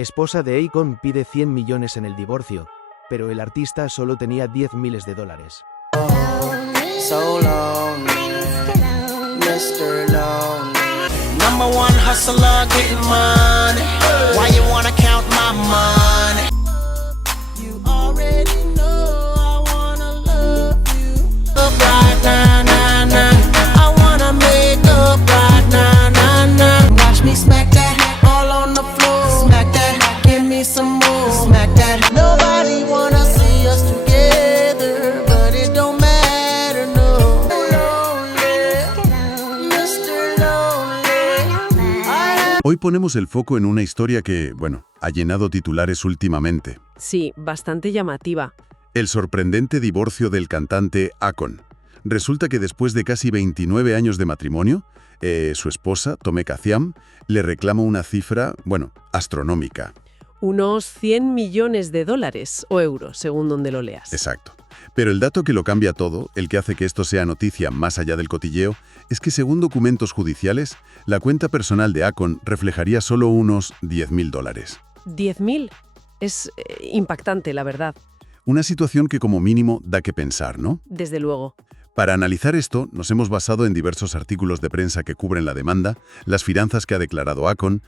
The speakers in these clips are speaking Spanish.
Esposa de Akon pide 100 millones en el divorcio, pero el artista solo tenía 10 miles de dólares. So lonely, Mr. Lonely. Number one hustler getting money. Why you wanna count my money? You already know I wanna love you. Up right now, nah, nah. I wanna make up right now, nah, nah. Watch me smack that all on the floor. Smack that, give me some more. Smack that. Nobody wanna see us together, but it don't matter, no. Mr. Lonely. Hoy ponemos el foco en una historia que, bueno, ha llenado titulares últimamente. Sí, bastante llamativa. El sorprendente divorcio del cantante Akon. Resulta que después de casi 29 años de matrimonio, su esposa, Tomeka Thiam, le reclama una cifra, bueno, astronómica. Unos 100 millones de dólares o euros, según donde lo leas. Exacto. Pero el dato que lo cambia todo, el que hace que esto sea noticia más allá del cotilleo, es que según documentos judiciales, la cuenta personal de Akon reflejaría solo unos 10.000 dólares. ¿10.000? Es impactante, la verdad. Una situación que como mínimo da que pensar, ¿no? Desde luego. Para analizar esto, nos hemos basado en diversos artículos de prensa que cubren la demanda, las finanzas que ha declarado Akon,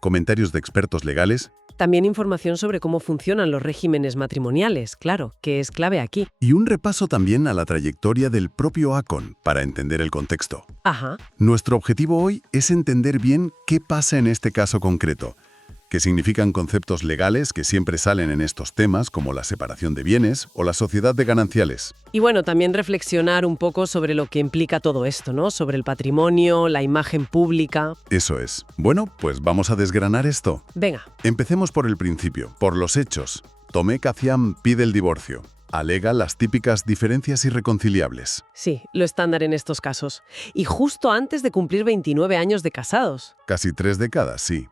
comentarios de expertos legales. También información sobre cómo funcionan los regímenes matrimoniales, claro, que es clave aquí. Y un repaso también a la trayectoria del propio Akon, para entender el contexto. Ajá. Nuestro objetivo hoy es entender bien qué pasa en este caso concreto, qué significan conceptos legales que siempre salen en estos temas, como la separación de bienes o la sociedad de gananciales. Y bueno, también reflexionar un poco sobre lo que implica todo esto, ¿no? Sobre el patrimonio, la imagen pública. Eso es. Bueno, pues vamos a desgranar esto. Venga. Empecemos por el principio, por los hechos. Tomeka Thiam pide el divorcio. Alega las típicas diferencias irreconciliables. Sí, lo estándar en estos casos. Y justo antes de cumplir 29 años de casados. Casi 3 décadas, sí.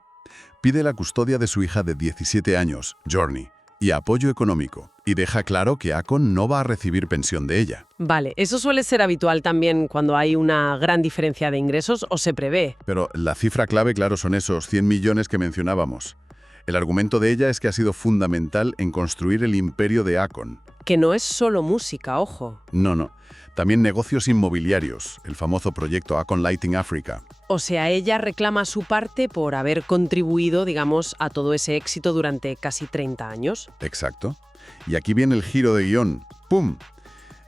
Pide la custodia de su hija de 17 años, Journey, y apoyo económico, y deja claro que Akon no va a recibir pensión de ella. Vale, eso suele ser habitual también cuando hay una gran diferencia de ingresos o se prevé. Pero la cifra clave, claro, son esos 100 millones que mencionábamos. El argumento de ella es que ha sido fundamental en construir el imperio de Akon. Que no es solo música, ojo. No. También negocios inmobiliarios, el famoso proyecto Akon Lighting Africa. O sea, ella reclama su parte por haber contribuido, digamos, a todo ese éxito durante casi 30 años. Exacto. Y aquí viene el giro de guión. ¡Pum!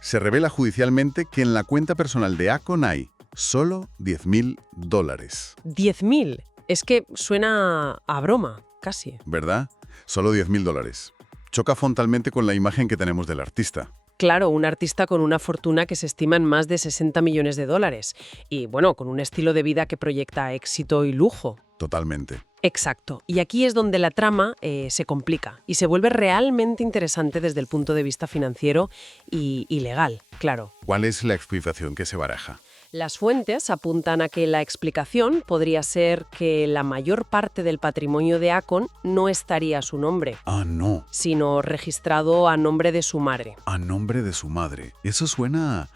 Se revela judicialmente que en la cuenta personal de Akon hay solo 10.000 dólares. ¿10.000? Es que suena a broma, casi. ¿Verdad? Solo 10.000 dólares. Choca frontalmente con la imagen que tenemos del artista. Claro, un artista con una fortuna que se estima en más de 60 millones de dólares. Y bueno, con un estilo de vida que proyecta éxito y lujo. Totalmente. Exacto. Y aquí es donde la trama se complica y se vuelve realmente interesante desde el punto de vista financiero y legal, claro. ¿Cuál es la explicación que se baraja? Las fuentes apuntan a que la explicación podría ser que la mayor parte del patrimonio de Akon no estaría a su nombre. Ah, no. Sino registrado a nombre de su madre. A nombre de su madre. Eso suena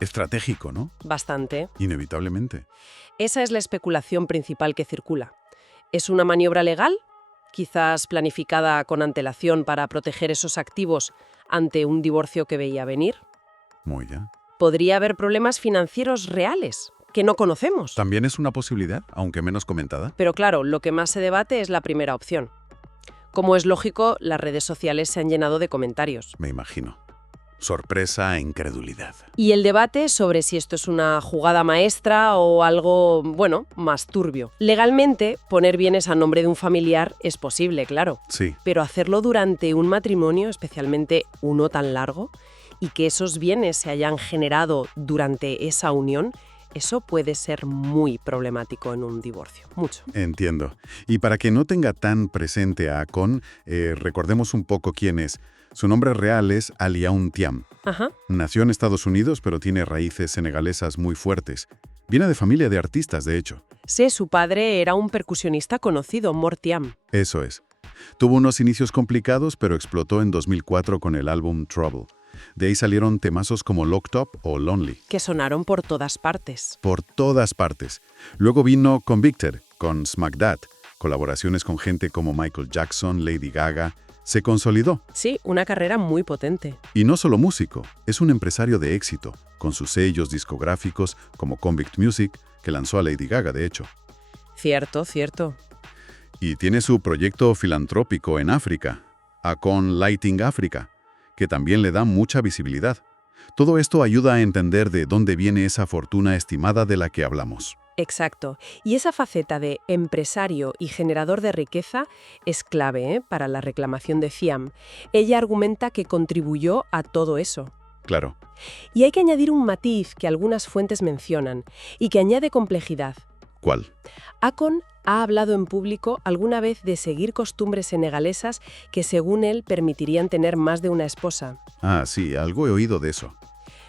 estratégico, ¿no? Bastante. Inevitablemente. Esa es la especulación principal que circula. ¿Es una maniobra legal? Quizás planificada con antelación para proteger esos activos ante un divorcio que veía venir. Muy bien. ¿Podría haber problemas financieros reales que no conocemos? También es una posibilidad, aunque menos comentada. Pero claro, lo que más se debate es la primera opción. Como es lógico, las redes sociales se han llenado de comentarios. Me imagino. Sorpresa e incredulidad. Y el debate sobre si esto es una jugada maestra o algo, bueno, más turbio. Legalmente, poner bienes a nombre de un familiar es posible, claro. Sí. Pero hacerlo durante un matrimonio, especialmente uno tan largo, y que esos bienes se hayan generado durante esa unión, eso puede ser muy problemático en un divorcio. Mucho. Entiendo. Y para que no tenga tan presente a Akon, recordemos un poco quién es. Su nombre real es Alioune Thiam. Ajá. Nació en Estados Unidos, pero tiene raíces senegalesas muy fuertes. Viene de familia de artistas, de hecho. Sí, su padre era un percusionista conocido, Mor Thiam. Eso es. Tuvo unos inicios complicados, pero explotó en 2004 con el álbum Trouble. De ahí salieron temazos como Locked Up o Lonely. Que sonaron por todas partes. Por todas partes. Luego vino Convicted, con Smack That, colaboraciones con gente como Michael Jackson, Lady Gaga, se consolidó. Sí, una carrera muy potente. Y no solo músico, es un empresario de éxito, con sus sellos discográficos como Convict Music, que lanzó a Lady Gaga, de hecho. Cierto, cierto. Y tiene su proyecto filantrópico en África, Akon Lighting Africa, que también le da mucha visibilidad. Todo esto ayuda a entender de dónde viene esa fortuna estimada de la que hablamos. Exacto. Y esa faceta de empresario y generador de riqueza es clave, para la reclamación de Thiam. Ella argumenta que contribuyó a todo eso. Claro. Y hay que añadir un matiz que algunas fuentes mencionan y que añade complejidad. ¿Cuál? Akon ha hablado en público alguna vez de seguir costumbres senegalesas que, según él, permitirían tener más de una esposa. Ah, sí, algo he oído de eso.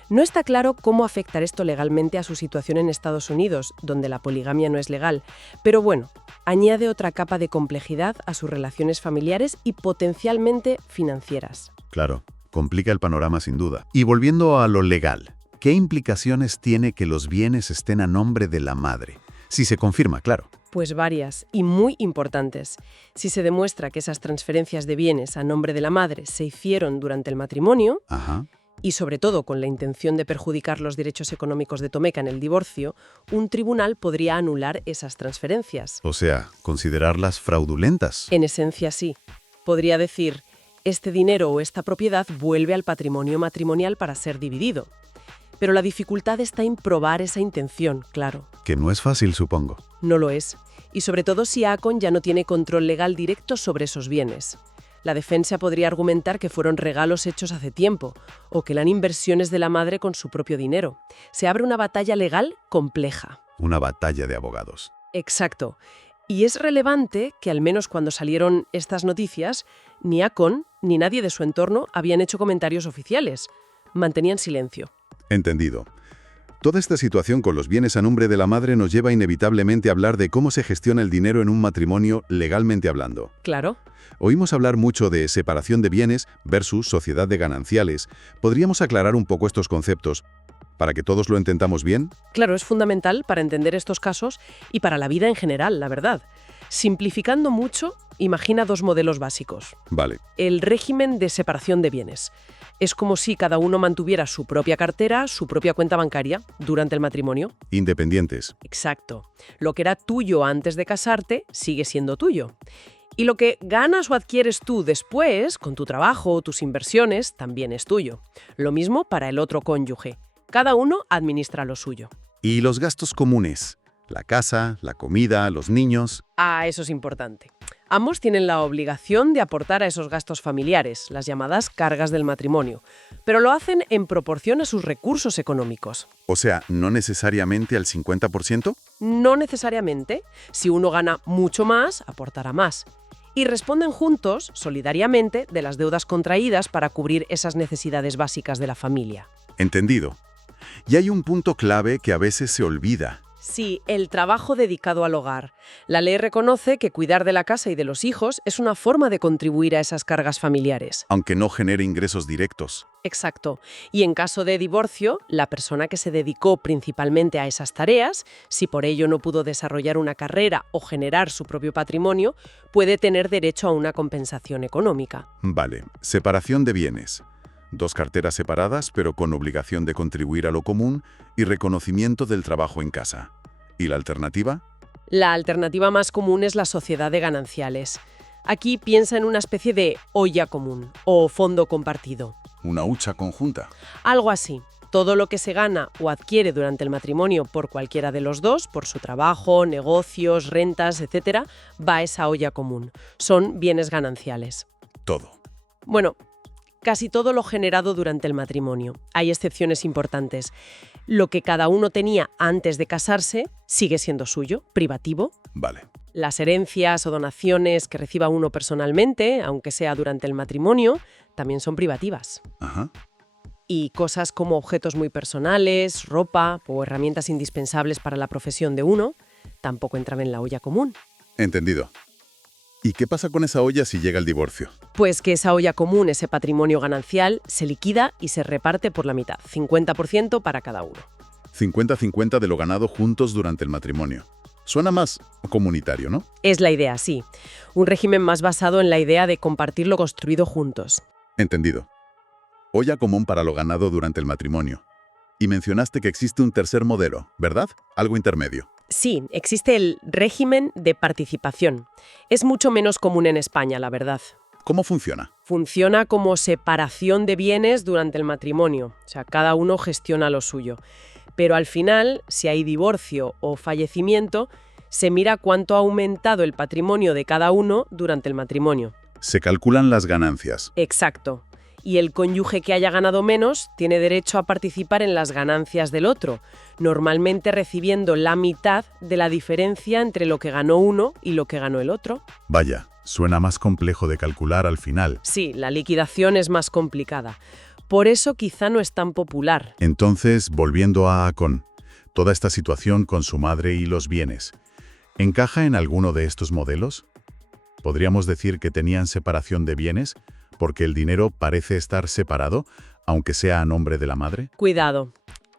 No está claro cómo afectar esto legalmente a su situación en Estados Unidos, donde la poligamia no es legal, pero bueno, añade otra capa de complejidad a sus relaciones familiares y potencialmente financieras. Claro, complica el panorama sin duda. Y volviendo a lo legal, ¿qué implicaciones tiene que los bienes estén a nombre de la madre? Si se confirma, claro. Pues varias, y muy importantes. Si se demuestra que esas transferencias de bienes a nombre de la madre se hicieron durante el matrimonio, Ajá. y sobre todo con la intención de perjudicar los derechos económicos de Tomeca en el divorcio, un tribunal podría anular esas transferencias. O sea, considerarlas fraudulentas. En esencia, sí. Podría decir, este dinero o esta propiedad vuelve al patrimonio matrimonial para ser dividido. Pero la dificultad está en probar esa intención, claro. Que no es fácil, supongo. No lo es. Y sobre todo si Akon ya no tiene control legal directo sobre esos bienes. La defensa podría argumentar que fueron regalos hechos hace tiempo, o que eran inversiones de la madre con su propio dinero. Se abre una batalla legal compleja. Una batalla de abogados. Exacto. Y es relevante que, al menos cuando salieron estas noticias, ni Akon ni nadie de su entorno habían hecho comentarios oficiales. Mantenían silencio. Entendido. Toda esta situación con los bienes a nombre de la madre nos lleva inevitablemente a hablar de cómo se gestiona el dinero en un matrimonio legalmente hablando. Claro. Oímos hablar mucho de separación de bienes versus sociedad de gananciales. ¿Podríamos aclarar un poco estos conceptos para que todos lo entendamos bien? Claro, es fundamental para entender estos casos y para la vida en general, la verdad. Simplificando mucho, imagina dos modelos básicos. Vale. El régimen de separación de bienes. Es como si cada uno mantuviera su propia cartera, su propia cuenta bancaria durante el matrimonio. Independientes. Exacto. Lo que era tuyo antes de casarte sigue siendo tuyo. Y lo que ganas o adquieres tú después, con tu trabajo o tus inversiones, también es tuyo. Lo mismo para el otro cónyuge. Cada uno administra lo suyo. ¿Y los gastos comunes? La casa, la comida, los niños. Ah, eso es importante. Ambos tienen la obligación de aportar a esos gastos familiares, las llamadas cargas del matrimonio, pero lo hacen en proporción a sus recursos económicos. O sea, ¿no necesariamente al 50%? No necesariamente. Si uno gana mucho más, aportará más. Y responden juntos, solidariamente, de las deudas contraídas para cubrir esas necesidades básicas de la familia. Entendido. Y hay un punto clave que a veces se olvida. Sí, el trabajo dedicado al hogar. La ley reconoce que cuidar de la casa y de los hijos es una forma de contribuir a esas cargas familiares. Aunque no genere ingresos directos. Exacto. Y en caso de divorcio, la persona que se dedicó principalmente a esas tareas, si por ello no pudo desarrollar una carrera o generar su propio patrimonio, puede tener derecho a una compensación económica. Vale, separación de bienes. Dos carteras separadas, pero con obligación de contribuir a lo común y reconocimiento del trabajo en casa. ¿Y la alternativa? La alternativa más común es la sociedad de gananciales. Aquí piensa en una especie de olla común o fondo compartido. Una hucha conjunta. Algo así. Todo lo que se gana o adquiere durante el matrimonio por cualquiera de los dos, por su trabajo, negocios, rentas, etc., va a esa olla común. Son bienes gananciales. Todo. Bueno, casi todo lo generado durante el matrimonio. Hay excepciones importantes. Lo que cada uno tenía antes de casarse sigue siendo suyo, privativo. Vale. Las herencias o donaciones que reciba uno personalmente, aunque sea durante el matrimonio, también son privativas. Ajá. Y cosas como objetos muy personales, ropa o herramientas indispensables para la profesión de uno, tampoco entran en la olla común. Entendido. ¿Y qué pasa con esa olla si llega el divorcio? Pues que esa olla común, ese patrimonio ganancial, se liquida y se reparte por la mitad, 50% para cada uno. 50-50 de lo ganado juntos durante el matrimonio. Suena más comunitario, ¿no? Es la idea, sí. Un régimen más basado en la idea de compartir lo construido juntos. Entendido. Olla común para lo ganado durante el matrimonio. Y mencionaste que existe un tercer modelo, ¿verdad? Algo intermedio. Sí, existe el régimen de participación. Es mucho menos común en España, la verdad. ¿Cómo funciona? Funciona como separación de bienes durante el matrimonio. O sea, cada uno gestiona lo suyo. Pero al final, si hay divorcio o fallecimiento, se mira cuánto ha aumentado el patrimonio de cada uno durante el matrimonio. Se calculan las ganancias. Exacto. Y el cónyuge que haya ganado menos tiene derecho a participar en las ganancias del otro, normalmente recibiendo la mitad de la diferencia entre lo que ganó uno y lo que ganó el otro. Vaya, suena más complejo de calcular al final. Sí, la liquidación es más complicada. Por eso quizá no es tan popular. Entonces, volviendo a Acon, toda esta situación con su madre y los bienes, ¿encaja en alguno de estos modelos? ¿Podríamos decir que tenían separación de bienes porque el dinero parece estar separado, aunque sea a nombre de la madre? Cuidado.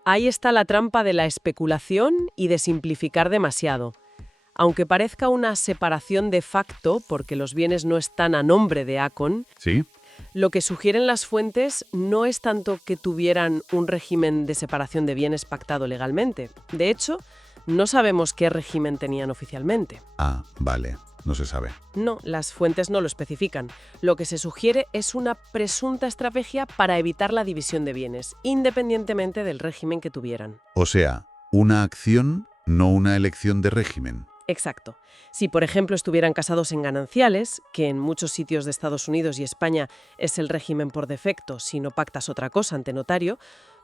Ahí está la trampa de la especulación y de simplificar demasiado. Aunque parezca una separación de facto porque los bienes no están a nombre de Acon, Sí. lo que sugieren las fuentes no es tanto que tuvieran un régimen de separación de bienes pactado legalmente. De hecho, no sabemos qué régimen tenían oficialmente. Ah, vale. No se sabe. No, las fuentes no lo especifican. Lo que se sugiere es una presunta estrategia para evitar la división de bienes, independientemente del régimen que tuvieran. O sea, una acción, no una elección de régimen. Exacto. Si, por ejemplo, estuvieran casados en gananciales, que en muchos sitios de Estados Unidos y España es el régimen por defecto si no pactas otra cosa ante notario,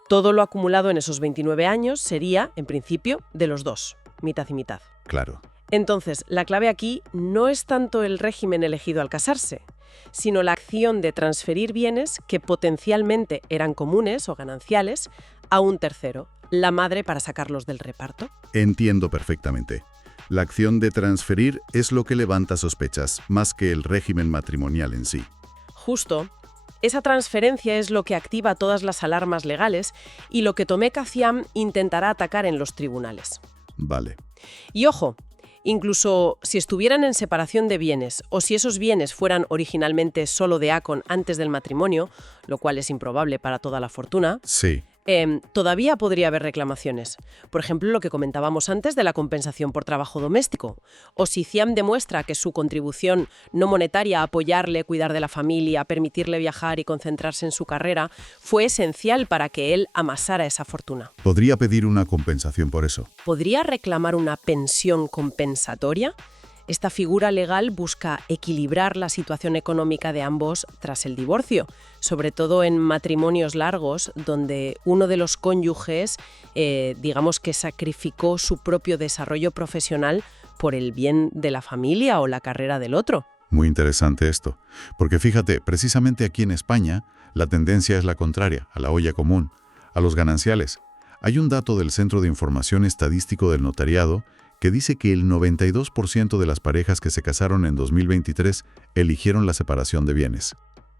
todo lo acumulado en esos 29 años sería, en principio, de los dos, mitad y mitad. Claro. Entonces, la clave aquí no es tanto el régimen elegido al casarse, sino la acción de transferir bienes que potencialmente eran comunes o gananciales a un tercero, la madre, para sacarlos del reparto. Entiendo perfectamente. La acción de transferir es lo que levanta sospechas, más que el régimen matrimonial en sí. Justo. Esa transferencia es lo que activa todas las alarmas legales y lo que Tomé Kaciam intentará atacar en los tribunales. Vale. Y ojo, incluso si estuvieran en separación de bienes o si esos bienes fueran originalmente solo de Acon antes del matrimonio, lo cual es improbable para toda la fortuna, Sí. todavía podría haber reclamaciones. Por ejemplo, lo que comentábamos antes de la compensación por trabajo doméstico. O si Ciam demuestra que su contribución no monetaria a apoyarle, cuidar de la familia, permitirle viajar y concentrarse en su carrera, fue esencial para que él amasara esa fortuna. Podría pedir una compensación por eso. ¿Podría reclamar una pensión compensatoria? Esta figura legal busca equilibrar la situación económica de ambos tras el divorcio, sobre todo en matrimonios largos donde uno de los cónyuges, digamos que sacrificó su propio desarrollo profesional por el bien de la familia o la carrera del otro. Muy interesante esto, porque fíjate, precisamente aquí en España, la tendencia es la contraria, a la olla común, a los gananciales. Hay un dato del Centro de Información Estadístico del Notariado que dice que el 92% de las parejas que se casaron en 2023 eligieron la separación de bienes.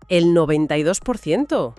¿El 92%?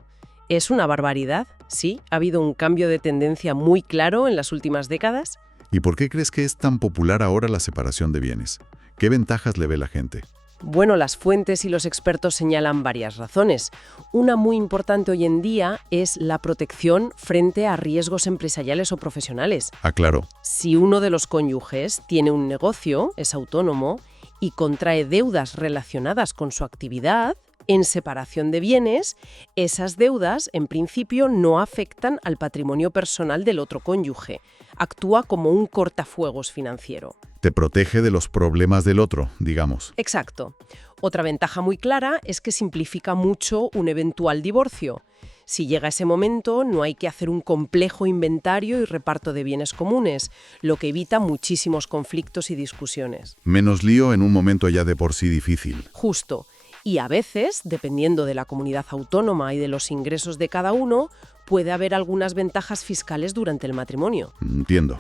¿Es una barbaridad? Sí, ha habido un cambio de tendencia muy claro en las últimas décadas. ¿Y por qué crees que es tan popular ahora la separación de bienes? ¿Qué ventajas le ve la gente? Bueno, las fuentes y los expertos señalan varias razones. Una muy importante hoy en día es la protección frente a riesgos empresariales o profesionales. Ah, claro. Si uno de los cónyuges tiene un negocio, es autónomo y contrae deudas relacionadas con su actividad, en separación de bienes, esas deudas, en principio, no afectan al patrimonio personal del otro cónyuge. Actúa como un cortafuegos financiero. Te protege de los problemas del otro, digamos. Exacto. Otra ventaja muy clara es que simplifica mucho un eventual divorcio. Si llega ese momento, no hay que hacer un complejo inventario y reparto de bienes comunes, lo que evita muchísimos conflictos y discusiones. Menos lío en un momento ya de por sí difícil. Justo. Y a veces, dependiendo de la comunidad autónoma y de los ingresos de cada uno, puede haber algunas ventajas fiscales durante el matrimonio. Entiendo.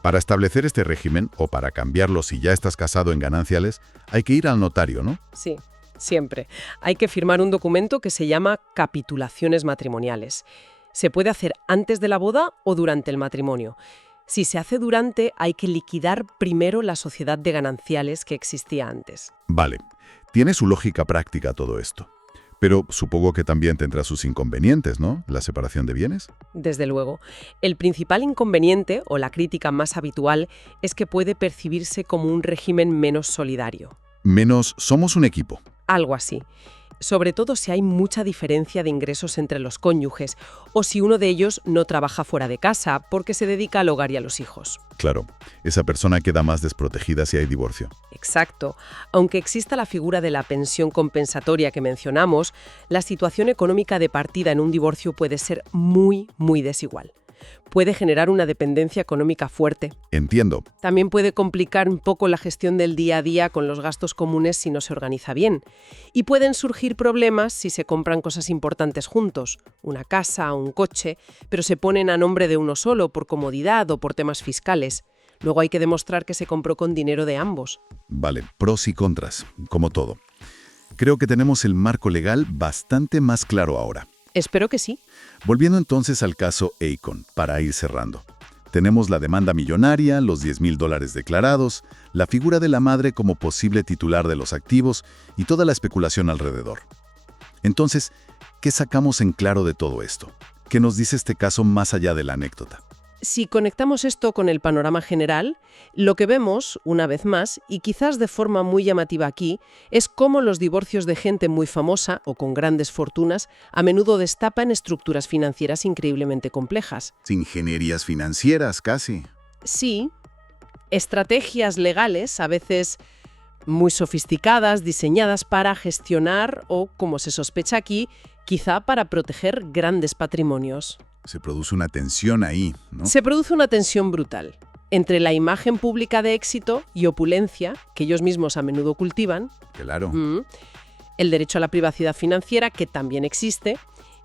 Para establecer este régimen, o para cambiarlo si ya estás casado en gananciales, hay que ir al notario, ¿no? Sí, siempre. Hay que firmar un documento que se llama capitulaciones matrimoniales. Se puede hacer antes de la boda o durante el matrimonio. Si se hace durante, hay que liquidar primero la sociedad de gananciales que existía antes. Vale, tiene su lógica práctica todo esto. Pero supongo que también tendrá sus inconvenientes, ¿no? La separación de bienes. Desde luego. El principal inconveniente, o la crítica más habitual, es que puede percibirse como un régimen menos solidario. Menos somos un equipo. Algo así. Sobre todo si hay mucha diferencia de ingresos entre los cónyuges o si uno de ellos no trabaja fuera de casa porque se dedica al hogar y a los hijos. Claro, esa persona queda más desprotegida si hay divorcio. Exacto. Aunque exista la figura de la pensión compensatoria que mencionamos, la situación económica de partida en un divorcio puede ser muy, muy desigual. Puede generar una dependencia económica fuerte. Entiendo. También puede complicar un poco la gestión del día a día con los gastos comunes si no se organiza bien. Y pueden surgir problemas si se compran cosas importantes juntos, una casa, un coche, pero se ponen a nombre de uno solo por comodidad o por temas fiscales. Luego hay que demostrar que se compró con dinero de ambos. Vale, pros y contras, como todo. Creo que tenemos el marco legal bastante más claro ahora. Espero que sí. Volviendo entonces al caso Akon, para ir cerrando. Tenemos la demanda millonaria, los $10,000 declarados, la figura de la madre como posible titular de los activos y toda la especulación alrededor. Entonces, ¿qué sacamos en claro de todo esto? ¿Qué nos dice este caso más allá de la anécdota? Si conectamos esto con el panorama general, lo que vemos, una vez más, y quizás de forma muy llamativa aquí, es cómo los divorcios de gente muy famosa o con grandes fortunas a menudo destapan estructuras financieras increíblemente complejas. Ingenierías financieras, casi. Sí, estrategias legales, a veces muy sofisticadas, diseñadas para gestionar o, como se sospecha aquí, quizá para proteger grandes patrimonios. Se produce una tensión ahí, ¿no? Se produce una tensión brutal entre la imagen pública de éxito y opulencia, que ellos mismos a menudo cultivan, Claro. el derecho a la privacidad financiera, que también existe,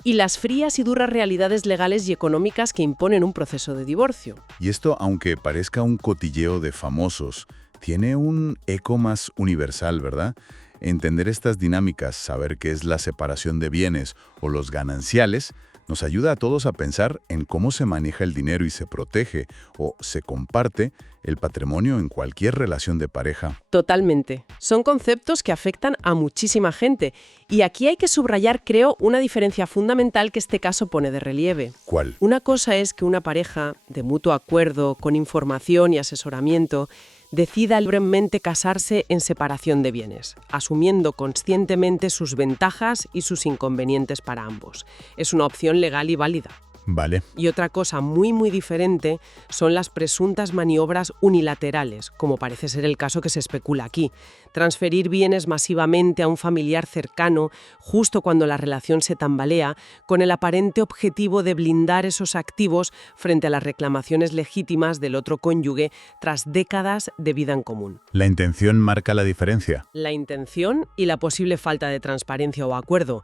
y las frías y duras realidades legales y económicas que imponen un proceso de divorcio. Y esto, aunque parezca un cotilleo de famosos, tiene un eco más universal, ¿verdad? Entender estas dinámicas, saber qué es la separación de bienes o los gananciales, nos ayuda a todos a pensar en cómo se maneja el dinero y se protege o se comparte el patrimonio en cualquier relación de pareja. Totalmente. Son conceptos que afectan a muchísima gente. Y aquí hay que subrayar, creo, una diferencia fundamental que este caso pone de relieve. ¿Cuál? Una cosa es que una pareja, de mutuo acuerdo, con información y asesoramiento, decida libremente casarse en separación de bienes, asumiendo conscientemente sus ventajas y sus inconvenientes para ambos. Es una opción legal y válida. Vale. Y otra cosa muy, muy diferente son las presuntas maniobras unilaterales, como parece ser el caso que se especula aquí. Transferir bienes masivamente a un familiar cercano justo cuando la relación se tambalea, con el aparente objetivo de blindar esos activos frente a las reclamaciones legítimas del otro cónyuge tras décadas de vida en común. ¿La intención marca la diferencia? La intención y la posible falta de transparencia o acuerdo.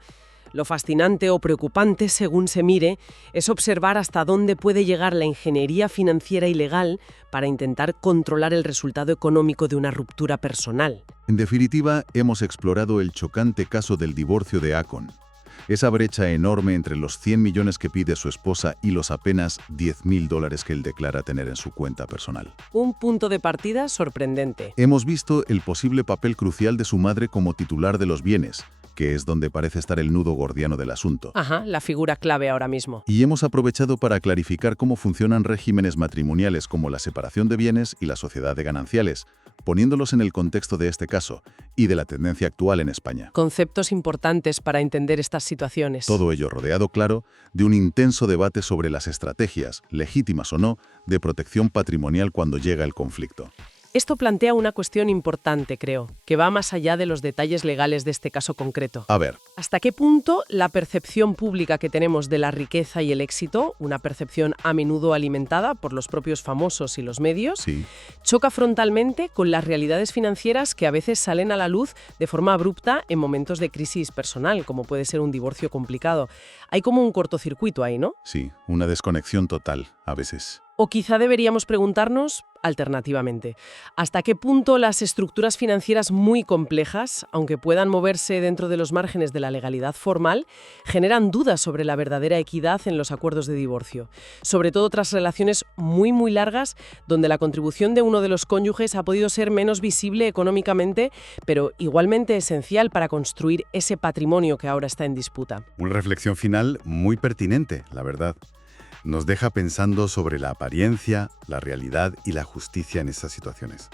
Lo fascinante o preocupante, según se mire, es observar hasta dónde puede llegar la ingeniería financiera y legal para intentar controlar el resultado económico de una ruptura personal. En definitiva, hemos explorado el chocante caso del divorcio de Akon. Esa brecha enorme entre los 100 millones que pide su esposa y los apenas $10,000 que él declara tener en su cuenta personal. Un punto de partida sorprendente. Hemos visto el posible papel crucial de su madre como titular de los bienes, que es donde parece estar el nudo gordiano del asunto. Ajá, la figura clave ahora mismo. Y hemos aprovechado para clarificar cómo funcionan regímenes matrimoniales como la separación de bienes y la sociedad de gananciales, poniéndolos en el contexto de este caso y de la tendencia actual en España. Conceptos importantes para entender estas situaciones. Todo ello rodeado, claro, de un intenso debate sobre las estrategias, legítimas o no, de protección patrimonial cuando llega el conflicto. Esto plantea una cuestión importante, creo, que va más allá de los detalles legales de este caso concreto. A ver, ¿Hasta qué punto la percepción pública que tenemos de la riqueza y el éxito, una percepción a menudo alimentada por los propios famosos y los medios, sí, choca frontalmente con las realidades financieras que a veces salen a la luz de forma abrupta en momentos de crisis personal, como puede ser un divorcio complicado? Hay como un cortocircuito ahí, ¿no? sí, una desconexión total, a veces. O quizá deberíamos preguntarnos, alternativamente. ¿Hasta qué punto las estructuras financieras muy complejas, aunque puedan moverse dentro de los márgenes de la legalidad formal, generan dudas sobre la verdadera equidad en los acuerdos de divorcio? Sobre todo tras relaciones muy, muy largas, donde la contribución de uno de los cónyuges ha podido ser menos visible económicamente, pero igualmente esencial para construir ese patrimonio que ahora está en disputa. Una reflexión final muy pertinente, la verdad. Nos deja pensando sobre la apariencia, la realidad y la justicia en estas situaciones.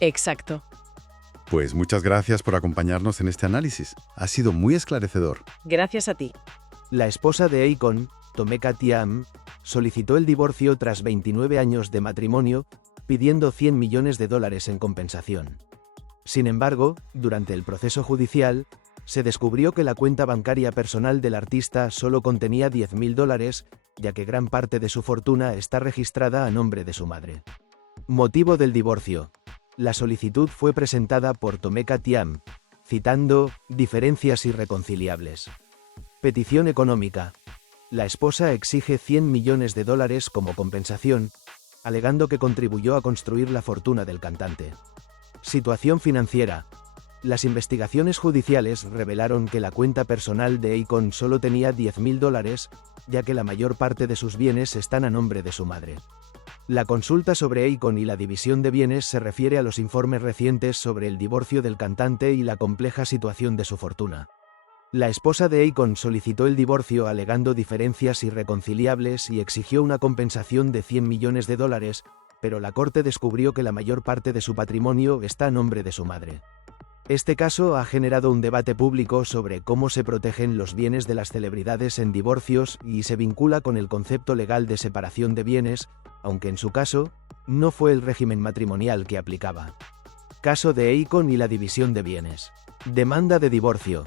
Exacto. Pues muchas gracias por acompañarnos en este análisis. Ha sido muy esclarecedor. Gracias a ti. La esposa de Akon, Tomeka Thiam, solicitó el divorcio tras 29 años de matrimonio, pidiendo $100 millones en compensación. Sin embargo, durante el proceso judicial, se descubrió que la cuenta bancaria personal del artista solo contenía $10.000, ya que gran parte de su fortuna está registrada a nombre de su madre. Motivo del divorcio. La solicitud fue presentada por Tomeka Thiam, citando diferencias irreconciliables. Petición económica. La esposa exige $100 millones como compensación, alegando que contribuyó a construir la fortuna del cantante. Situación financiera. Las investigaciones judiciales revelaron que la cuenta personal de Akon solo tenía $10.000, ya que la mayor parte de sus bienes están a nombre de su madre. La consulta sobre Akon y la división de bienes se refiere a los informes recientes sobre el divorcio del cantante y la compleja situación de su fortuna. La esposa de Akon solicitó el divorcio alegando diferencias irreconciliables y exigió una compensación de $100 millones, pero la corte descubrió que la mayor parte de su patrimonio está a nombre de su madre. Este caso ha generado un debate público sobre cómo se protegen los bienes de las celebridades en divorcios y se vincula con el concepto legal de separación de bienes, aunque en su caso, no fue el régimen matrimonial que aplicaba. Caso de Akon y la división de bienes. Demanda de divorcio.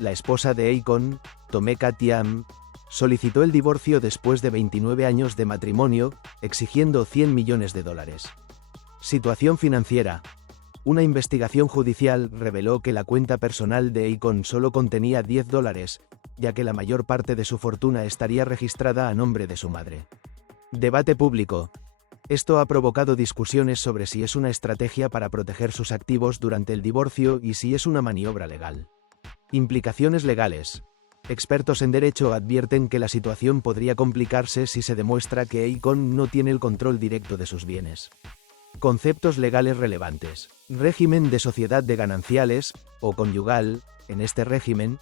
La esposa de Akon, Tomeka Thiam, solicitó el divorcio después de 29 años de matrimonio, exigiendo $100 millones. Situación financiera. Una investigación judicial reveló que la cuenta personal de Akon solo contenía $10, ya que la mayor parte de su fortuna estaría registrada a nombre de su madre. Debate público. Esto ha provocado discusiones sobre si es una estrategia para proteger sus activos durante el divorcio y si es una maniobra legal. Implicaciones legales. Expertos en derecho advierten que la situación podría complicarse si se demuestra que Akon no tiene el control directo de sus bienes. Conceptos legales relevantes. Régimen de sociedad de gananciales, o conyugal. En este régimen,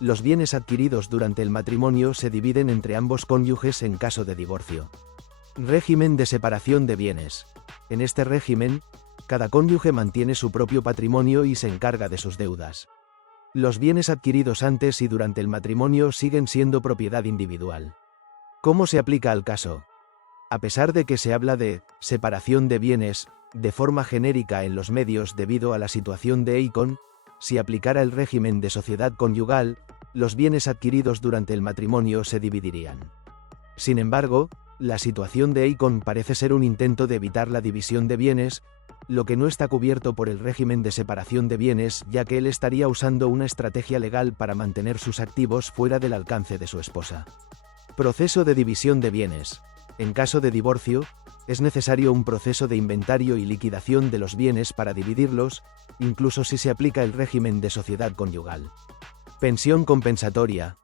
los bienes adquiridos durante el matrimonio se dividen entre ambos cónyuges en caso de divorcio. Régimen de separación de bienes. En este régimen, cada cónyuge mantiene su propio patrimonio y se encarga de sus deudas. Los bienes adquiridos antes y durante el matrimonio siguen siendo propiedad individual. ¿Cómo se aplica al caso? A pesar de que se habla de separación de bienes de forma genérica en los medios debido a la situación de Akon, si aplicara el régimen de sociedad conyugal, los bienes adquiridos durante el matrimonio se dividirían. Sin embargo, la situación de Akon parece ser un intento de evitar la división de bienes, lo que no está cubierto por el régimen de separación de bienes, ya que él estaría usando una estrategia legal para mantener sus activos fuera del alcance de su esposa. Proceso de división de bienes. En caso de divorcio, es necesario un proceso de inventario y liquidación de los bienes para dividirlos, incluso si se aplica el régimen de sociedad conyugal. Pensión compensatoria.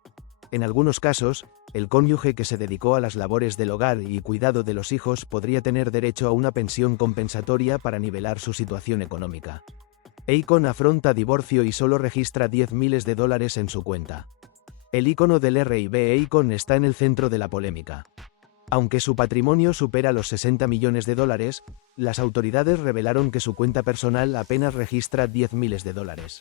En algunos casos, el cónyuge que se dedicó a las labores del hogar y cuidado de los hijos podría tener derecho a una pensión compensatoria para nivelar su situación económica. Akon afronta divorcio y solo registra $10.000 en su cuenta. El ícono del R&B Akon está en el centro de la polémica. Aunque su patrimonio supera los $60 millones, las autoridades revelaron que su cuenta personal apenas registra $10.000.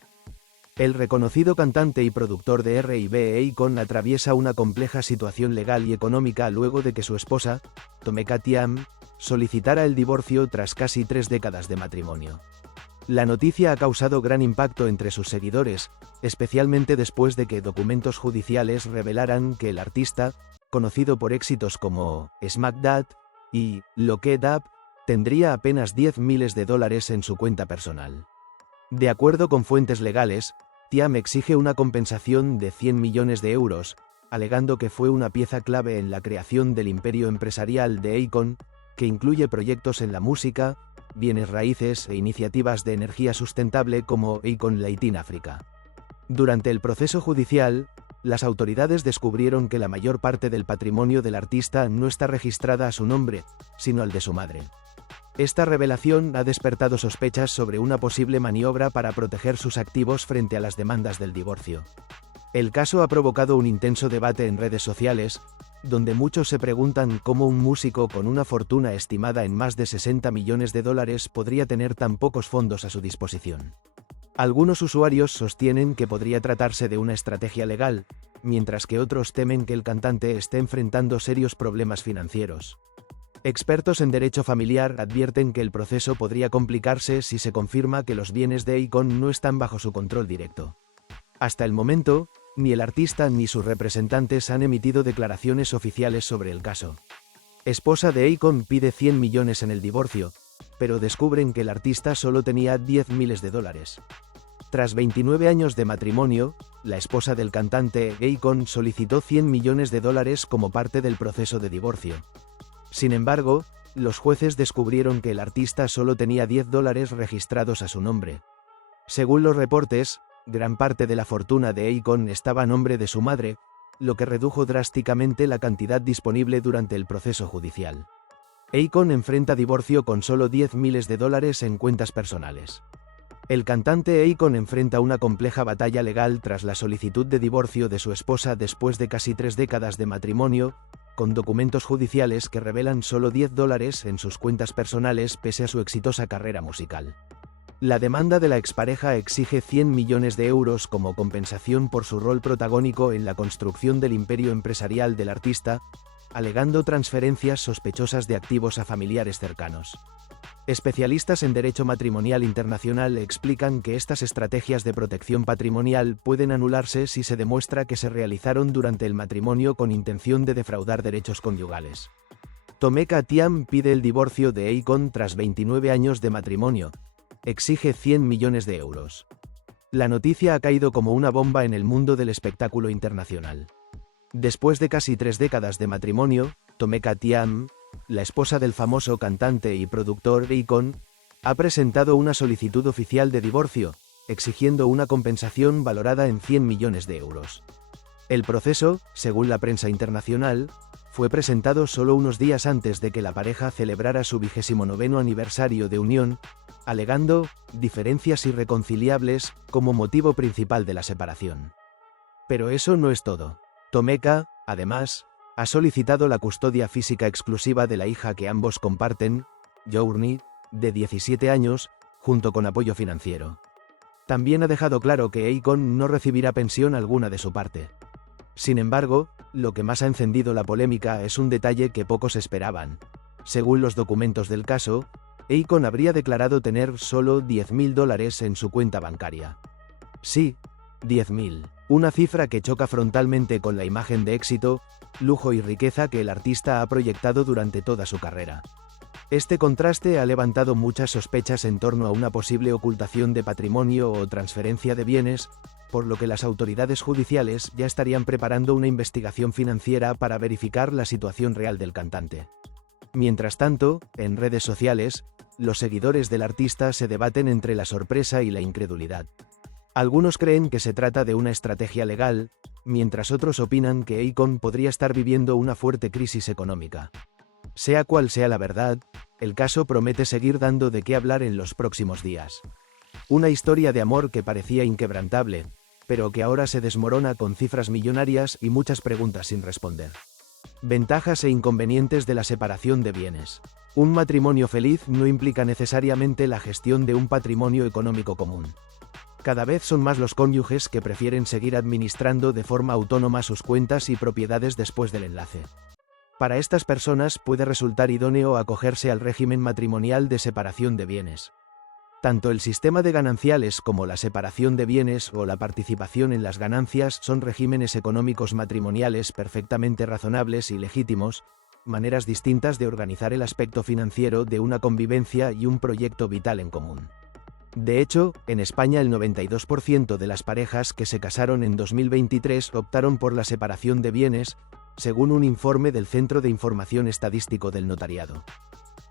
El reconocido cantante y productor de R&B Akon atraviesa una compleja situación legal y económica luego de que su esposa, Tomeka Thiam, solicitara el divorcio tras casi 3 décadas de matrimonio. La noticia ha causado gran impacto entre sus seguidores, especialmente después de que documentos judiciales revelaran que el artista, conocido por éxitos como Smack That y Lock It Up, tendría apenas $10.000 en su cuenta personal. De acuerdo con fuentes legales, Thiam exige una compensación de €100 millones, alegando que fue una pieza clave en la creación del imperio empresarial de Akon, que incluye proyectos en la música, bienes raíces e iniciativas de energía sustentable como Akon Latin Africa. Durante el proceso judicial, las autoridades descubrieron que la mayor parte del patrimonio del artista no está registrada a su nombre, sino al de su madre. Esta revelación ha despertado sospechas sobre una posible maniobra para proteger sus activos frente a las demandas del divorcio. El caso ha provocado un intenso debate en redes sociales, donde muchos se preguntan cómo un músico con una fortuna estimada en más de $60 millones podría tener tan pocos fondos a su disposición. Algunos usuarios sostienen que podría tratarse de una estrategia legal, mientras que otros temen que el cantante esté enfrentando serios problemas financieros. Expertos en derecho familiar advierten que el proceso podría complicarse si se confirma que los bienes de Akon no están bajo su control directo. Hasta el momento, ni el artista ni sus representantes han emitido declaraciones oficiales sobre el caso. Esposa de Akon pide 100 millones en el divorcio, pero descubren que el artista solo tenía $10 miles. Tras 29 años de matrimonio, la esposa del cantante, Akon, solicitó $100 millones como parte del proceso de divorcio. Sin embargo, los jueces descubrieron que el artista solo tenía $10 registrados a su nombre. Según los reportes, gran parte de la fortuna de Akon estaba a nombre de su madre, lo que redujo drásticamente la cantidad disponible durante el proceso judicial. Akon enfrenta divorcio con solo $10 miles en cuentas personales. El cantante Akon enfrenta una compleja batalla legal tras la solicitud de divorcio de su esposa después de casi 3 décadas de matrimonio, con documentos judiciales que revelan solo $10 en sus cuentas personales pese a su exitosa carrera musical. La demanda de la expareja exige 100 millones de euros como compensación por su rol protagónico en la construcción del imperio empresarial del artista, alegando transferencias sospechosas de activos a familiares cercanos. Especialistas en derecho matrimonial internacional explican que estas estrategias de protección patrimonial pueden anularse si se demuestra que se realizaron durante el matrimonio con intención de defraudar derechos conyugales. Tomeka Thiam pide el divorcio de Akon tras 29 años de matrimonio. Exige 100 millones de euros. La noticia ha caído como una bomba en el mundo del espectáculo internacional. Después de casi 3 décadas de matrimonio, Tomeka Thiam, la esposa del famoso cantante y productor Akon, ha presentado una solicitud oficial de divorcio, exigiendo una compensación valorada en 100 millones de euros. El proceso, según la prensa internacional, fue presentado solo unos días antes de que la pareja celebrara su 29º aniversario de unión, alegando diferencias irreconciliables como motivo principal de la separación. Pero eso no es todo. Tomeka, además, ha solicitado la custodia física exclusiva de la hija que ambos comparten, Journey, de 17 años, junto con apoyo financiero. También ha dejado claro que Akon no recibirá pensión alguna de su parte. Sin embargo, lo que más ha encendido la polémica es un detalle que pocos esperaban. Según los documentos del caso, Akon habría declarado tener solo $10.000 en su cuenta bancaria. Sí, 10.000. Una cifra que choca frontalmente con la imagen de éxito, lujo y riqueza que el artista ha proyectado durante toda su carrera. Este contraste ha levantado muchas sospechas en torno a una posible ocultación de patrimonio o transferencia de bienes, por lo que las autoridades judiciales ya estarían preparando una investigación financiera para verificar la situación real del cantante. Mientras tanto, en redes sociales, los seguidores del artista se debaten entre la sorpresa y la incredulidad. Algunos creen que se trata de una estrategia legal, mientras otros opinan que Akon podría estar viviendo una fuerte crisis económica. Sea cual sea la verdad, el caso promete seguir dando de qué hablar en los próximos días. Una historia de amor que parecía inquebrantable, pero que ahora se desmorona con cifras millonarias y muchas preguntas sin responder. Ventajas e inconvenientes de la separación de bienes. Un matrimonio feliz no implica necesariamente la gestión de un patrimonio económico común. Cada vez son más los cónyuges que prefieren seguir administrando de forma autónoma sus cuentas y propiedades después del enlace. Para estas personas puede resultar idóneo acogerse al régimen matrimonial de separación de bienes. Tanto el sistema de gananciales como la separación de bienes o la participación en las ganancias son regímenes económicos matrimoniales perfectamente razonables y legítimos, maneras distintas de organizar el aspecto financiero de una convivencia y un proyecto vital en común. De hecho, en España el 92% de las parejas que se casaron en 2023 optaron por la separación de bienes, según un informe del Centro de Información Estadístico del Notariado.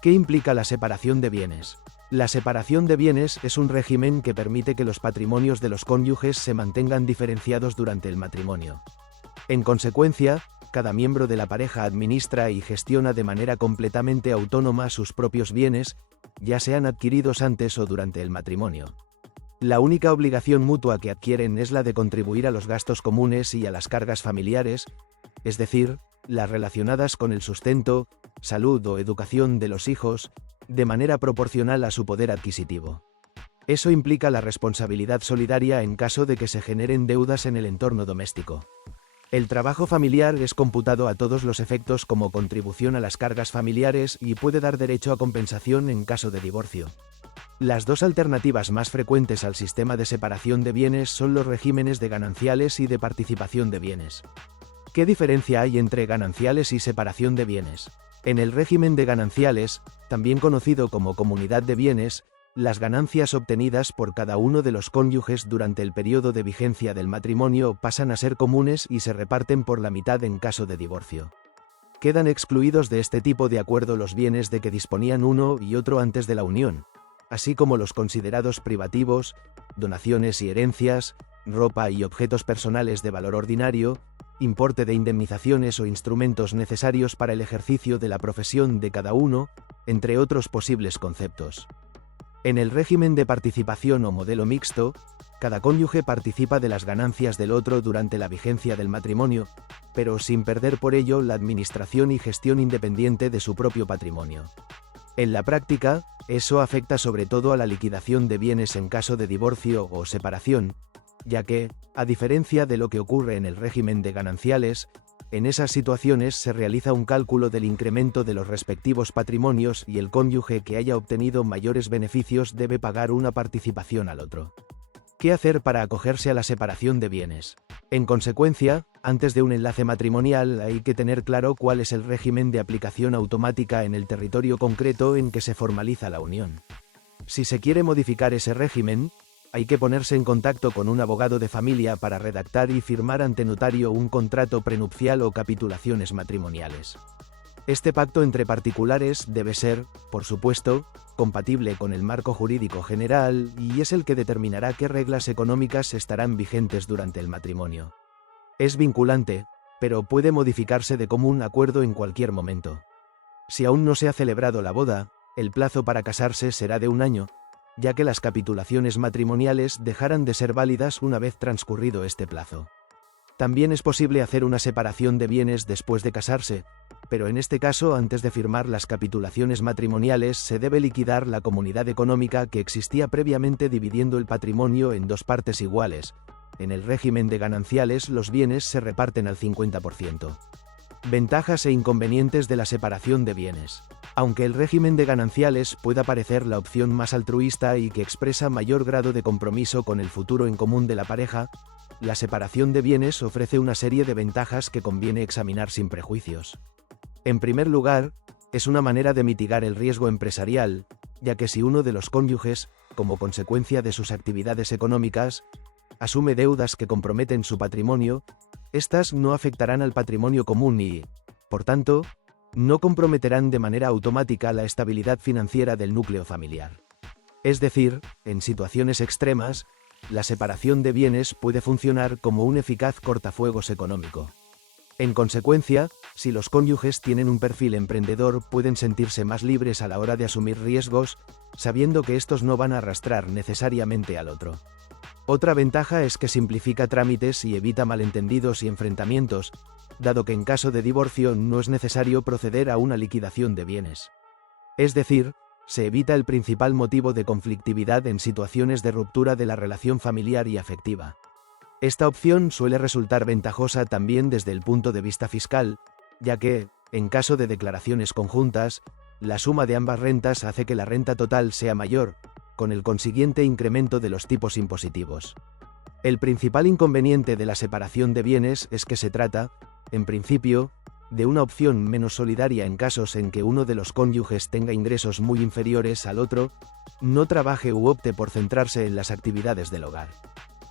¿Qué implica la separación de bienes? La separación de bienes es un régimen que permite que los patrimonios de los cónyuges se mantengan diferenciados durante el matrimonio. En consecuencia, cada miembro de la pareja administra y gestiona de manera completamente autónoma sus propios bienes, ya sean adquiridos antes o durante el matrimonio. La única obligación mutua que adquieren es la de contribuir a los gastos comunes y a las cargas familiares, es decir, las relacionadas con el sustento, salud o educación de los hijos, de manera proporcional a su poder adquisitivo. Eso implica la responsabilidad solidaria en caso de que se generen deudas en el entorno doméstico. El trabajo familiar es computado a todos los efectos como contribución a las cargas familiares y puede dar derecho a compensación en caso de divorcio. Las dos alternativas más frecuentes al sistema de separación de bienes son los regímenes de gananciales y de participación de bienes. ¿Qué diferencia hay entre gananciales y separación de bienes? En el régimen de gananciales, también conocido como comunidad de bienes, las ganancias obtenidas por cada uno de los cónyuges durante el periodo de vigencia del matrimonio pasan a ser comunes y se reparten por la mitad en caso de divorcio. Quedan excluidos de este tipo de acuerdo los bienes de que disponían uno y otro antes de la unión, así como los considerados privativos, donaciones y herencias, ropa y objetos personales de valor ordinario, importe de indemnizaciones o instrumentos necesarios para el ejercicio de la profesión de cada uno, entre otros posibles conceptos. En el régimen de participación o modelo mixto, cada cónyuge participa de las ganancias del otro durante la vigencia del matrimonio, pero sin perder por ello la administración y gestión independiente de su propio patrimonio. En la práctica, eso afecta sobre todo a la liquidación de bienes en caso de divorcio o separación, ya que, a diferencia de lo que ocurre en el régimen de gananciales, en esas situaciones se realiza un cálculo del incremento de los respectivos patrimonios y el cónyuge que haya obtenido mayores beneficios debe pagar una participación al otro. ¿Qué hacer para acogerse a la separación de bienes? En consecuencia, antes de un enlace matrimonial hay que tener claro cuál es el régimen de aplicación automática en el territorio concreto en que se formaliza la unión. Si se quiere modificar ese régimen, hay que ponerse en contacto con un abogado de familia para redactar y firmar ante notario un contrato prenupcial o capitulaciones matrimoniales. Este pacto entre particulares debe ser, por supuesto, compatible con el marco jurídico general y es el que determinará qué reglas económicas estarán vigentes durante el matrimonio. Es vinculante, pero puede modificarse de común acuerdo en cualquier momento. Si aún no se ha celebrado la boda, el plazo para casarse será de 1 año, ya que las capitulaciones matrimoniales dejarán de ser válidas una vez transcurrido este plazo. También es posible hacer una separación de bienes después de casarse, pero en este caso antes de firmar las capitulaciones matrimoniales se debe liquidar la comunidad económica que existía previamente dividiendo el patrimonio en 2 partes iguales. En el régimen de gananciales los bienes se reparten al 50%. Ventajas e inconvenientes de la separación de bienes. Aunque el régimen de gananciales pueda parecer la opción más altruista y que expresa mayor grado de compromiso con el futuro en común de la pareja, la separación de bienes ofrece una serie de ventajas que conviene examinar sin prejuicios. En primer lugar, es una manera de mitigar el riesgo empresarial, ya que si uno de los cónyuges, como consecuencia de sus actividades económicas, asume deudas que comprometen su patrimonio, estas no afectarán al patrimonio común y, por tanto, no comprometerán de manera automática la estabilidad financiera del núcleo familiar. Es decir, en situaciones extremas, la separación de bienes puede funcionar como un eficaz cortafuegos económico. En consecuencia, si los cónyuges tienen un perfil emprendedor, pueden sentirse más libres a la hora de asumir riesgos, sabiendo que estos no van a arrastrar necesariamente al otro. Otra ventaja es que simplifica trámites y evita malentendidos y enfrentamientos, dado que en caso de divorcio no es necesario proceder a una liquidación de bienes. Es decir, se evita el principal motivo de conflictividad en situaciones de ruptura de la relación familiar y afectiva. Esta opción suele resultar ventajosa también desde el punto de vista fiscal, ya que, en caso de declaraciones conjuntas, la suma de ambas rentas hace que la renta total sea mayor, con el consiguiente incremento de los tipos impositivos. El principal inconveniente de la separación de bienes es que se trata, en principio, de una opción menos solidaria en casos en que uno de los cónyuges tenga ingresos muy inferiores al otro, no trabaje u opte por centrarse en las actividades del hogar.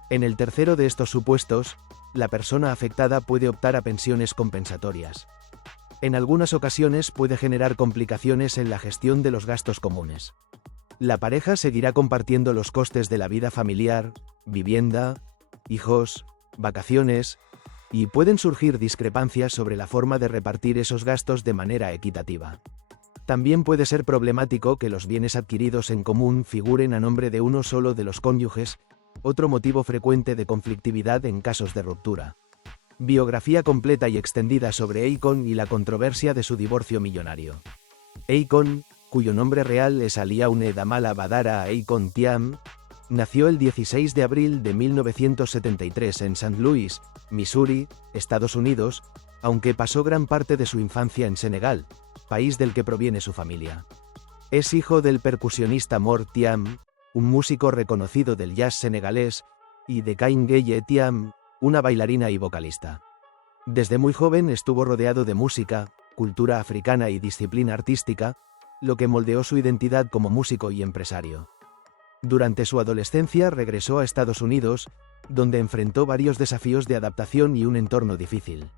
En el tercero de estos supuestos, la persona afectada puede optar a pensiones compensatorias. En algunas ocasiones puede generar complicaciones en la gestión de los gastos comunes. La pareja seguirá compartiendo los costes de la vida familiar, vivienda, hijos, vacaciones, y pueden surgir discrepancias sobre la forma de repartir esos gastos de manera equitativa. También puede ser problemático que los bienes adquiridos en común figuren a nombre de uno solo de los cónyuges, otro motivo frecuente de conflictividad en casos de ruptura. Biografía completa y extendida sobre Akon y la controversia de su divorcio millonario. Akon, cuyo nombre real es Aliaune Damala Badara Akon Thiam, nació el 16 de abril de 1973 en St. Louis, Missouri, Estados Unidos, aunque pasó gran parte de su infancia en Senegal, país del que proviene su familia. Es hijo del percusionista Mor Thiam, un músico reconocido del jazz senegalés, y de Kaingeye Thiam, una bailarina y vocalista. Desde muy joven estuvo rodeado de música, cultura africana y disciplina artística, lo que moldeó su identidad como músico y empresario. Durante su adolescencia regresó a Estados Unidos, donde enfrentó varios desafíos de adaptación y un entorno difícil.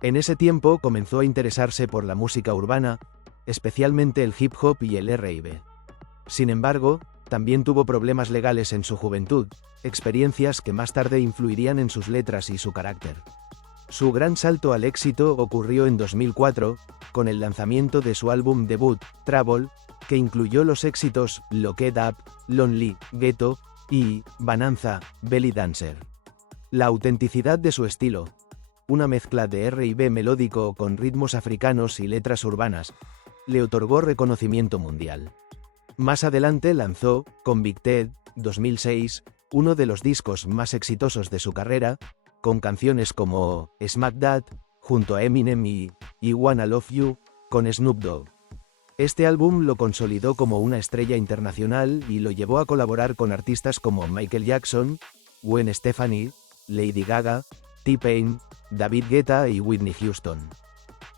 En ese tiempo comenzó a interesarse por la música urbana, especialmente el hip hop y el R&B. Sin embargo, también tuvo problemas legales en su juventud, experiencias que más tarde influirían en sus letras y su carácter. Su gran salto al éxito ocurrió en 2004, con el lanzamiento de su álbum debut, Trouble, que incluyó los éxitos Locked Up, Lonely, Ghetto y Bonanza, Belly Dancer. La autenticidad de su estilo, una mezcla de R&B melódico con ritmos africanos y letras urbanas, le otorgó reconocimiento mundial. Más adelante lanzó Convicted, 2006, uno de los discos más exitosos de su carrera, con canciones como Smack That, junto a Eminem y I Wanna Love You, con Snoop Dogg. Este álbum lo consolidó como una estrella internacional y lo llevó a colaborar con artistas como Michael Jackson, Gwen Stefani, Lady Gaga, T-Pain, David Guetta y Whitney Houston.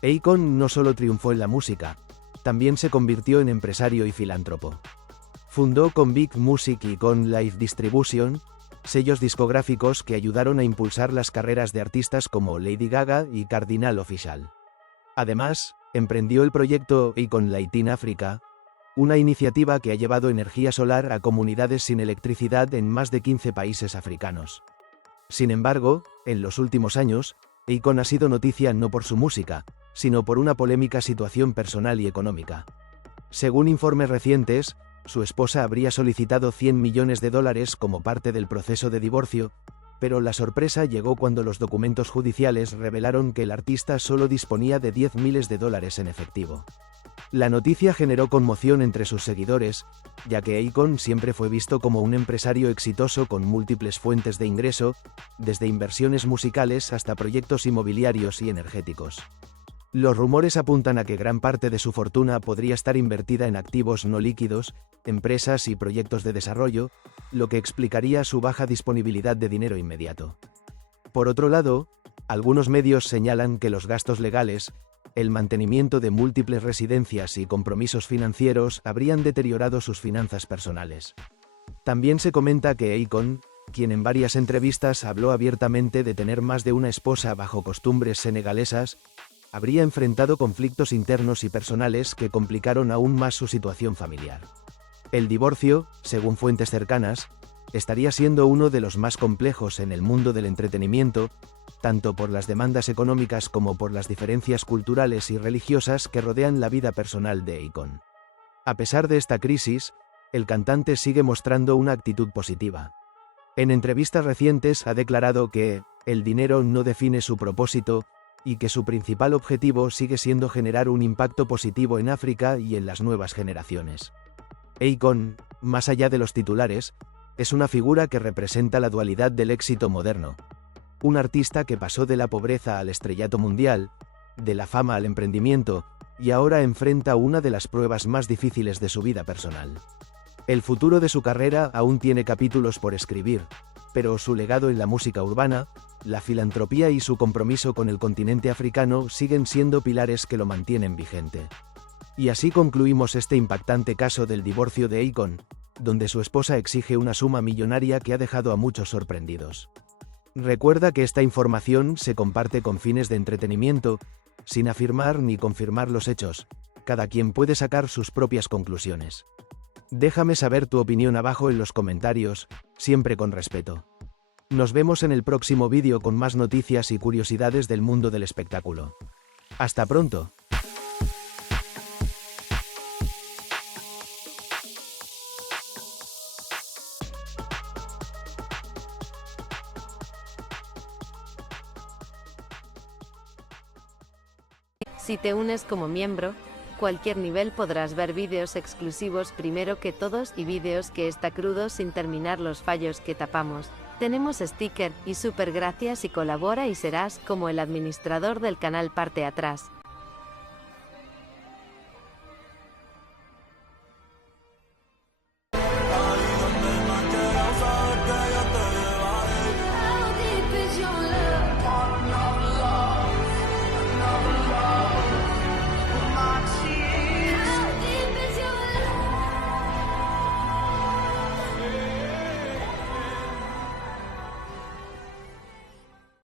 Akon no solo triunfó en la música, también se convirtió en empresario y filántropo. Fundó con Big Music y con Live Distribution, sellos discográficos que ayudaron a impulsar las carreras de artistas como Lady Gaga y Cardinal Offishall. Además, emprendió el proyecto Akon Light in Africa, una iniciativa que ha llevado energía solar a comunidades sin electricidad en más de 15 países africanos. Sin embargo, en los últimos años, Akon ha sido noticia no por su música, sino por una polémica situación personal y económica. Según informes recientes, su esposa habría solicitado $100 millones como parte del proceso de divorcio, pero la sorpresa llegó cuando los documentos judiciales revelaron que el artista solo disponía de $10 miles en efectivo. La noticia generó conmoción entre sus seguidores, ya que Akon siempre fue visto como un empresario exitoso con múltiples fuentes de ingreso, desde inversiones musicales hasta proyectos inmobiliarios y energéticos. Los rumores apuntan a que gran parte de su fortuna podría estar invertida en activos no líquidos, empresas y proyectos de desarrollo, lo que explicaría su baja disponibilidad de dinero inmediato. Por otro lado, algunos medios señalan que los gastos legales, el mantenimiento de múltiples residencias y compromisos financieros habrían deteriorado sus finanzas personales. También se comenta que Akon, quien en varias entrevistas habló abiertamente de tener más de una esposa bajo costumbres senegalesas, habría enfrentado conflictos internos y personales que complicaron aún más su situación familiar. El divorcio, según fuentes cercanas, estaría siendo uno de los más complejos en el mundo del entretenimiento, tanto por las demandas económicas como por las diferencias culturales y religiosas que rodean la vida personal de Akon. A pesar de esta crisis, el cantante sigue mostrando una actitud positiva. En entrevistas recientes ha declarado que el dinero no define su propósito y que su principal objetivo sigue siendo generar un impacto positivo en África y en las nuevas generaciones. Akon, más allá de los titulares, es una figura que representa la dualidad del éxito moderno. Un artista que pasó de la pobreza al estrellato mundial, de la fama al emprendimiento, y ahora enfrenta una de las pruebas más difíciles de su vida personal. El futuro de su carrera aún tiene capítulos por escribir, pero su legado en la música urbana, la filantropía y su compromiso con el continente africano siguen siendo pilares que lo mantienen vigente. Y así concluimos este impactante caso del divorcio de Akon, donde su esposa exige una suma millonaria que ha dejado a muchos sorprendidos. Recuerda que esta información se comparte con fines de entretenimiento Sin afirmar ni confirmar los hechos, cada quien puede sacar sus propias conclusiones. Déjame saber tu opinión abajo en los comentarios, siempre con respeto. Nos vemos en el próximo vídeo con más noticias y curiosidades del mundo del espectáculo. ¡Hasta pronto! Si te unes como miembro, cualquier nivel podrás ver vídeos exclusivos primero que todos y vídeos que está crudo sin terminar los fallos que tapamos. Tenemos sticker y super gracias y colabora y serás como el administrador del canal parte atrás.